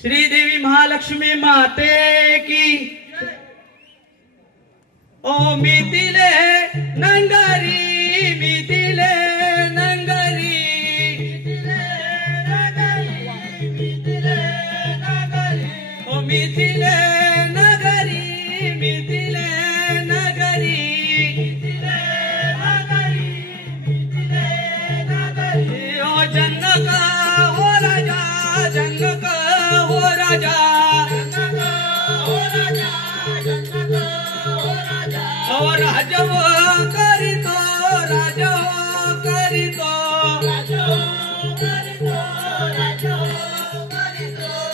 श्रीदेवी महालक्ष्मी माते की ओ मिथिले नंगरी मिथिले नंगरी ओ मिथिले नगरी मिथिले नगरी ओ जनक हो राजा जनक हो राजा ओ राजव करीतो राजव करीतो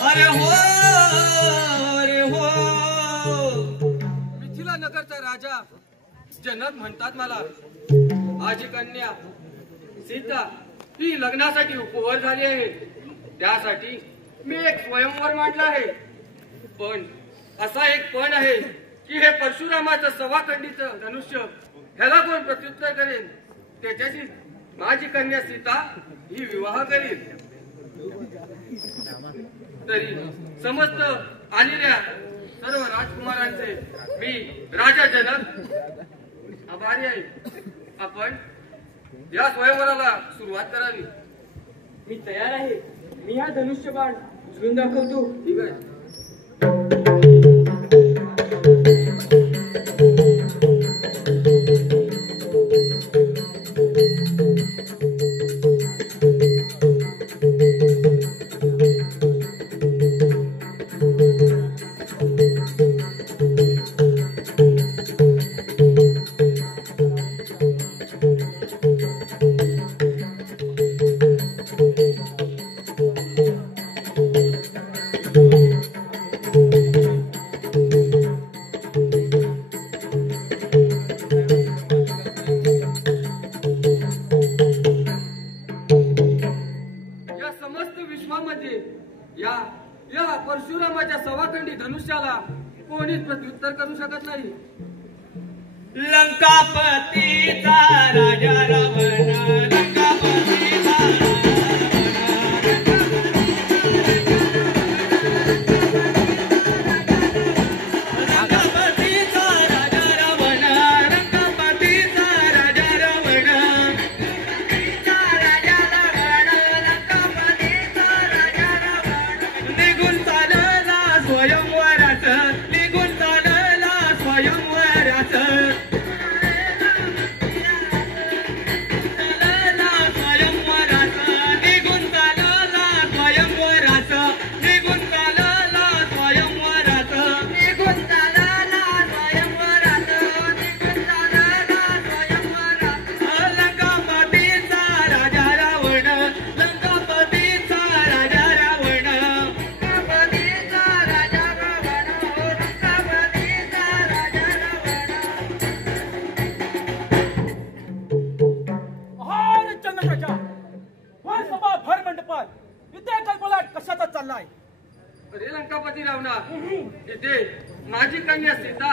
अरे हो मिथिला नगरचा राजा जनक म्हणतात मला. माझी कन्या सीता ही लग्नासाठी उपवर झाली आहे. त्यासाठी मी एक स्वयंवर मांडला आहे. पण असा एक पण आहे की हे परशुरामाचं सवाखंडीचं धनुष्य ह्याला कोण प्रत्युत्तर करेल त्याच्याशी माझी कन्या सीता ही विवाह करील. तरी समस्त आलेल्या सर्व राजकुमारांचे मी राजा जनक आभारी आहे. आपण या स्वयंवराला सुरुवात करावी. मी तयार आहे. मी हा धनुष्यबाण उचलून दाखवतो. ठीक आहे. या परशुरामाच्या सवाखंडी धनुष्याला कोणीच प्रत्युत्तर करू शकत नाही. लंकापतीचा राजा रावण लंकापतीचा लंकापती रावणा इथे माझी कन्या सीता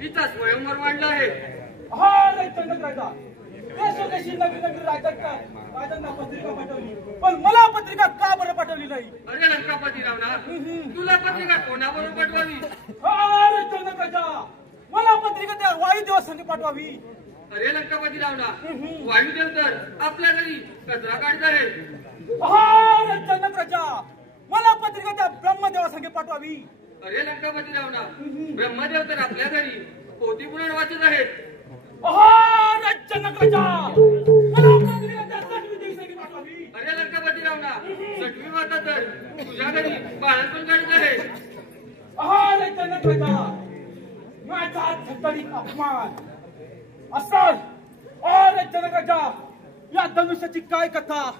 हिचा स्वयंवर मांडला आहे. देशोदेशी नगरी नगरी राजांना पत्रिका पाठवली पण मला पत्रिका का बरं पाठवली नाही. अरे लंकापती रावणा तुला पत्रिका कोणाबरोबर पाठवावी. अरे जनक राजा मला पत्रिका त्या वायुदेवा संग पाठवावी. अरे लंकापती रावणा वायुदेव तर आपल्या घरी कचरा काढत आहे. अरे जनक राजा मला पत्रिका त्या ब्रह्मदेवा संगे पाठवावी. अरे लंकापती रावणा ब्रह्मदेव तर आपल्या घरी पोथी पुराण वाचत आहेत. अरे जनक राजा मला पत्रिका त्या सटवी देवी संगे पाठवावी. अरे लंकापती रावणा सटवी माता तर तुझ्या घरी बाळंतपण काढत आहे. अरे जनक राजा माझा धडधडीत अपमान असल. अरे जनक राजा या धनुष्याची काय कथा.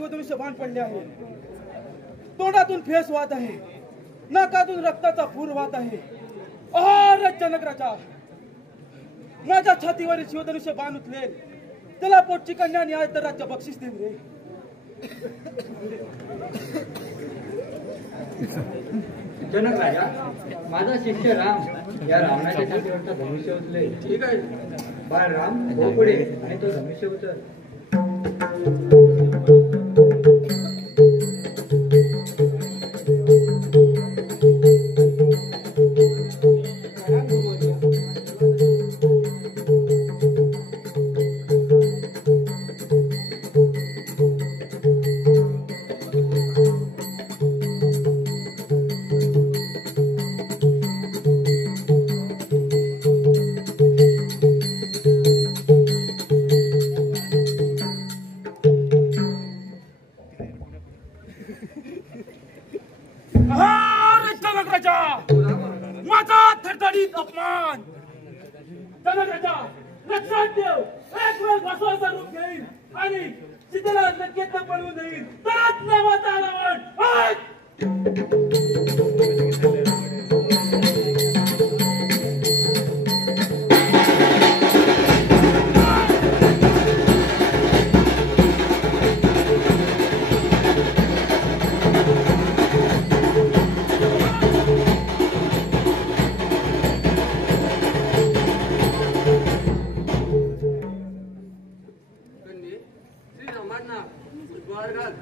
शिवधनुष्य बाण पडले आहे. तोंडातून फेस वाहत आहे, नाकातून रक्ताचा पूर वाहत आहे. अरे जनकराजा, माझ्या छातीवरील शिवधनुष्य बाण उचलेल त्याला पोटची कन्या न्याय तर राज्य बक्षीस देईल रे. जनक राजा, माझा शिष्य राम या रावणाच्या छातीवरचा धनुष्य उचले. ठीक आहे. बाळ राम हो पुढे आणि तो धनुष्य उचल. अरे जनकराजा, माझा थरथरीत अपमान. जनकराजा, लक्षात ठेव, एक वेळ बसवायचा रूप घेईल आणि सीतेला लंकेत पळवून देईल तरच नावाचा रावण. कन्ये, श्री रामांना उद्वार घाल.